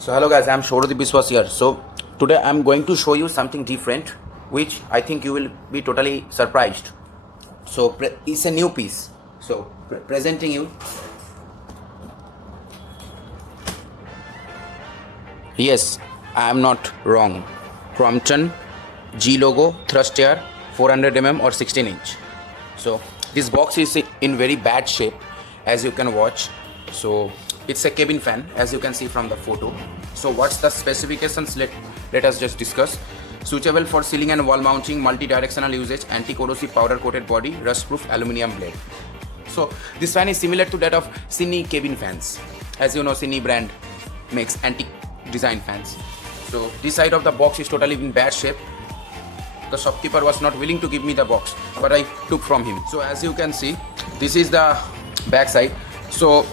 So hello guys, I'm Shorodip Biswas here. So today I'm going to show you something different, which I think you will be totally surprised. So it's a new piece. So presenting you. Yes, I am not wrong. Crompton G logo thrust air 400 or 16 inch. So this box is in very bad shape, as you can watch. So it's a cabin fan, as you can see from the photo. So what's the specifications? Let us just discuss. Suitable for ceiling and wall mounting, multi-directional usage, anti-corrosive powder coated body, rust-proof aluminum blade. So this fan is similar to that of Cine cabin fans. As you know, Cine brand makes antique design fans. So this side of the box is totally in bad shape. The shopkeeper was not willing to give me the box, but I took from him. So as you can see, this is the back side. So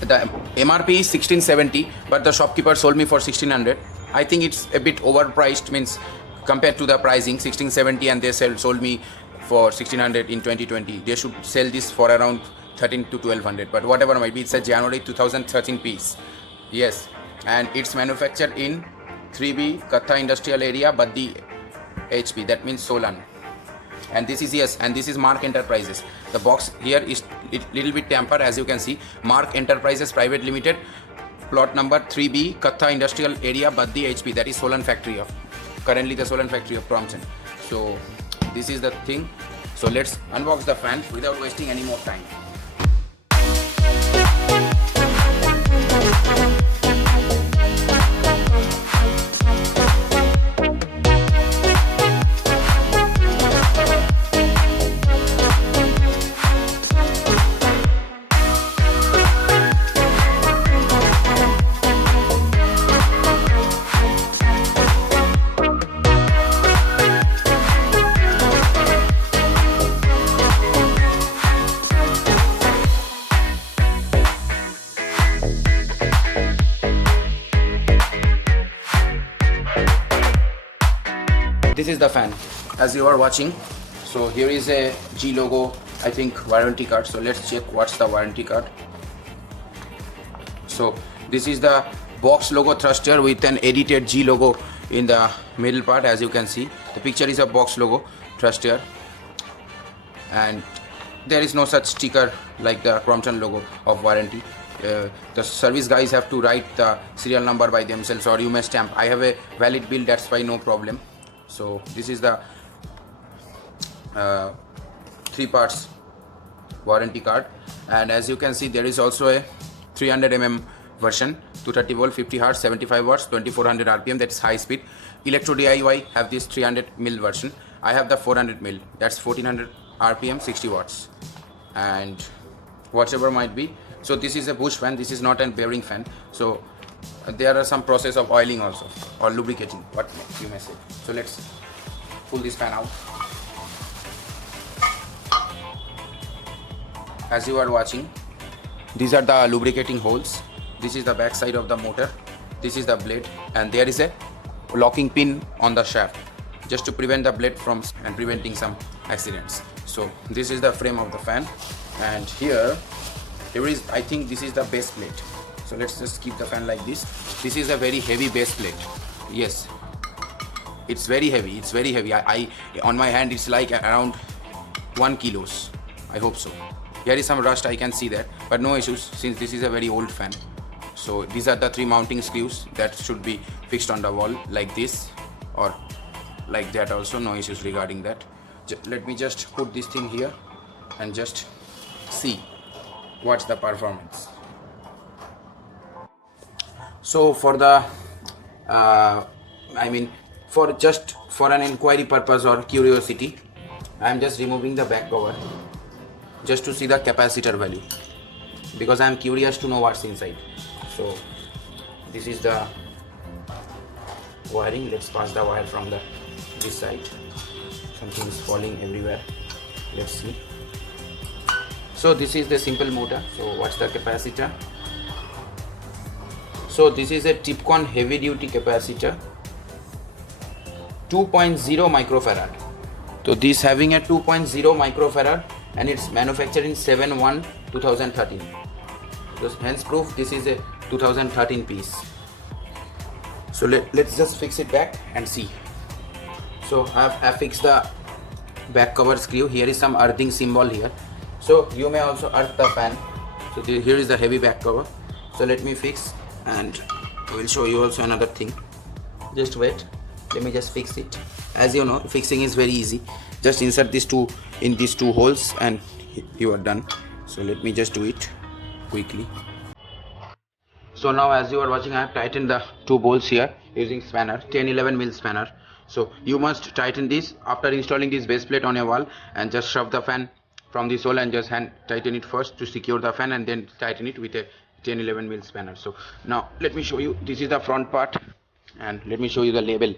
the MRP is 1670, but the shopkeeper sold me for 1600. I think it's a bit overpriced, means compared to the pricing 1670, and they sold me for 1600 in 2020. They should sell this for around 13 to 1200, but whatever might be, it's a January 2013 piece. Yes, and it's manufactured in 3B Katha industrial area, but the HP, that means Solan. And this is Mark Enterprises. The box here is little bit tampered, as you can see. Mark Enterprises Private Limited, plot number 3B, Katha Industrial Area, Baddi HP. That is Solan factory of currently the Solan factory of Crompton. So this is the thing. So let's unbox the fan without wasting any more time. This is the fan, as you are watching. So here is a G logo, I think, warranty card. So let's check what's the warranty card. So this is the box logo thruster with an edited G logo in the middle part, as you can see. The picture is a box logo thruster, and there is no such sticker like the Crompton logo of warranty. The service guys have to write the serial number by themselves, or you may stamp. I have a valid bill, that's why no problem. So this is the 3 parts warranty card, and as you can see, there is also a 300 version, 230 volt, 50 Hz, 75 watts, 2400 RPM. That's high speed. Electro DIY have this 300 mil version. I have the 400 mil. That's 1400 RPM, 60 watts, and whatever might be. So this is a bush fan. This is not a bearing fan. So there are some process of oiling also, or lubricating, what you may say. So let's pull this fan out. As you are watching, these are the lubricating holes. This is the back side of the motor. This is the blade, and there is a locking pin on the shaft, just to prevent the blade from and preventing some accidents. So this is the frame of the fan, and here is, I think this is the base plate. So let's just keep the fan like this. This is a very heavy base plate. Yes, it's very heavy. It's very heavy. I on my hand it's like around 1 kilos. I hope so. Here is some rust, I can see that, but no issues since this is a very old fan. So these are the 3 mounting screws that should be fixed on the wall like this or like that also. No issues regarding that. Let me just put this thing here and just see what's the performance. So for the for an inquiry purpose or curiosity, I am just removing the back cover just to see the capacitor value, because I am curious to know what's inside. So this is the wiring. Let's pass the wire from this side. Something is falling everywhere. Let's see. So this is the simple motor. So what's the capacitor? So this is a Tipcon heavy duty capacitor, 2.0 microfarad. So this having a 2.0 microfarad, and it's manufactured in 7/1/2013. So hence proof this is a 2013 piece. So let's just fix it back and see. So I've fixed the back cover screw. Here is some earthing symbol here, so you may also earth the fan. So here is the heavy back cover. So let me fix, and I will show you also another thing. Just wait, let me just fix it. As you know, fixing is very easy. Just insert these two in these two holes and you are done. So let me just do it quickly. So now, as you are watching, I have tightened the two bolts here using spanner, 10-11 mil spanner. So you must tighten this after installing this base plate on a wall, and just shove the fan from this hole and just hand tighten it first to secure the fan, and then tighten it with a 10-11 mil spanner. So now let me show you. This is the front part, and let me show you the label.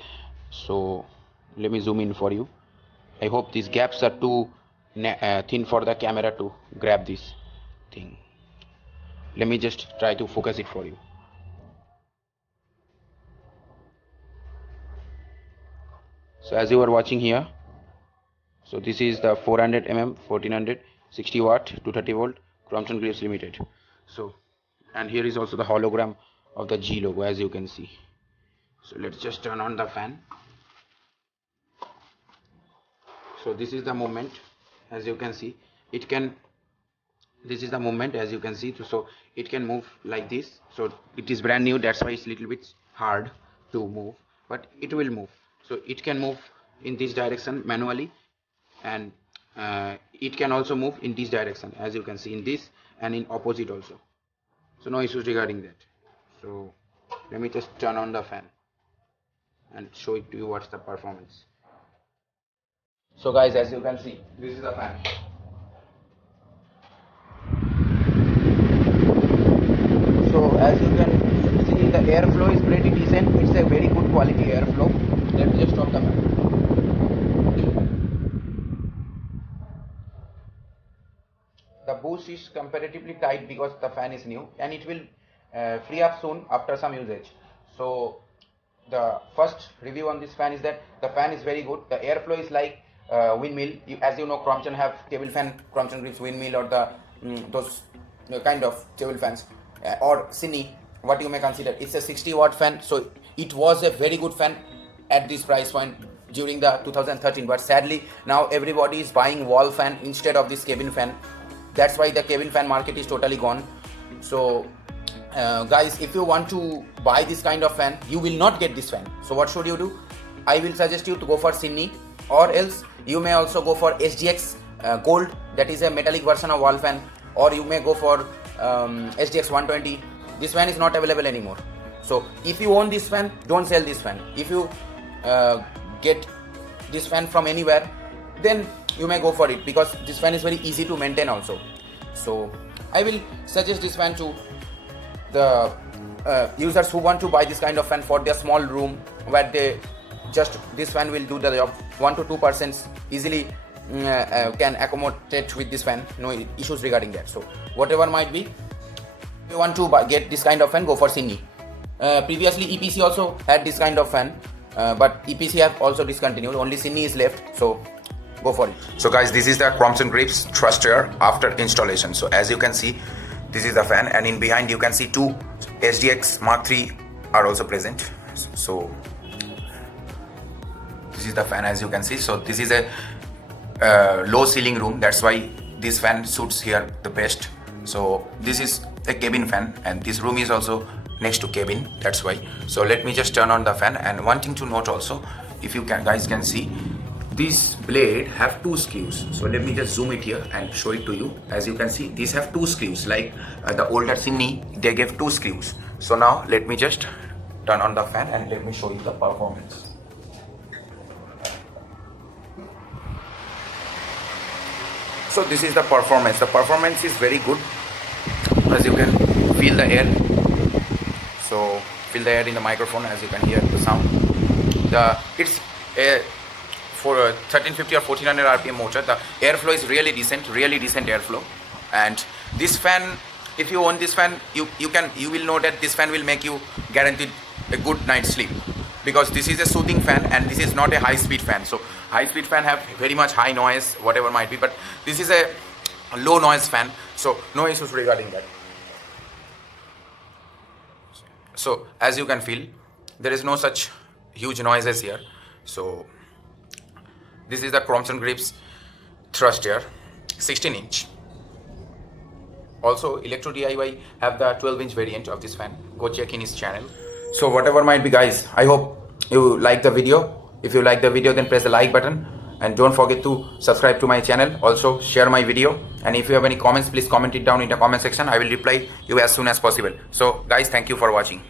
So let me zoom in for you. I hope these gaps are too thin for the camera to grab this thing. Let me just try to focus it for you. So as you are watching here, so this is the 400 mm 1400 60 watt 230 volt Crompton Grips Limited. So, and here is also the hologram of the G logo, as you can see. So let's just turn on the fan. So this is the movement, as you can see. It can, this is the movement, as you can see. So it can move like this. So it is brand new, that's why it's a little bit hard to move, but it will move. So it can move in this direction manually, and it can also move in this direction, as you can see, in this and in opposite also. So no issues regarding that. So let me just turn on the fan and show it to you what's the performance. So guys, as you can see, this is the fan. So as you can see, the airflow is pretty decent. It's a very good quality airflow. Let's just stop the fan. The boost is comparatively tight because the fan is new, and it will free up soon after some usage. So the first review on this fan is that the fan is very good. The airflow is like windmill. As you know, Crompton have table fan, Crompton Grips windmill, or the those kind of table fans, or Cine, what you may consider. It's a 60 watt fan, so it was a very good fan at this price point during the 2013. But sadly, now everybody is buying wall fan instead of this cabin fan. That's why the cabin fan market is totally gone. So guys, if you want to buy this kind of fan, you will not get this fan. So what should you do? I will suggest you to go for Cine, or else you may also go for SGX Gold, that is a metallic version of wall fan, or you may go for SGX 120. This fan is not available anymore. So if you own this fan, don't sell this fan. If you get this fan from anywhere, then you may go for it, because this fan is very easy to maintain also. So I will suggest this fan to the users who want to buy this kind of fan for their small room, where they just, this fan will do the job. 1 to 2% easily can accommodate with this fan. No issues regarding that. So whatever might be, if you want to get this kind of fan, go for Cine. Previously EPC also had this kind of fan, but EPC have also discontinued. Only Cine is left. So go for it. So guys, this is the Crompton Grips Thrust Air after installation. So as you can see, this is the fan, and in behind you can see two SGX Mark III are also present. So this is the fan, as you can see. So this is a low ceiling room, that's why this fan suits here the best. So this is a cabin fan, and this room is also next to cabin, that's why. So let me just turn on the fan. And one thing to note also, if you guys can see, this blade have two screws. So let me just zoom it here and show it to you. As you can see, these have two screws, like the older Cine, they gave two screws. So now let me just turn on the fan and let me show you the performance. So this is the performance. The performance is very good, as you can feel the air. So feel the air in the microphone, as you can hear the sound. It's a for a 1350 or 1400 RPM motor. The airflow is really decent airflow. And this fan, if you own this fan, you will know that this fan will make you guaranteed a good night's sleep, because this is a soothing fan and this is not a high speed fan. So high speed fan have very much high noise, whatever might be, but this is a low noise fan, so no issues regarding that. So as you can feel, there is no such huge noises here. So this is the Crompton Grips thrust air, 16-inch. Also, Electro DIY have the 12-inch variant of this fan. Go check in his channel. So whatever might be, guys, I hope you like the video. If you like the video, then press the like button. And don't forget to subscribe to my channel. Also, share my video. And if you have any comments, please comment it down in the comment section. I will reply you as soon as possible. So, guys, thank you for watching.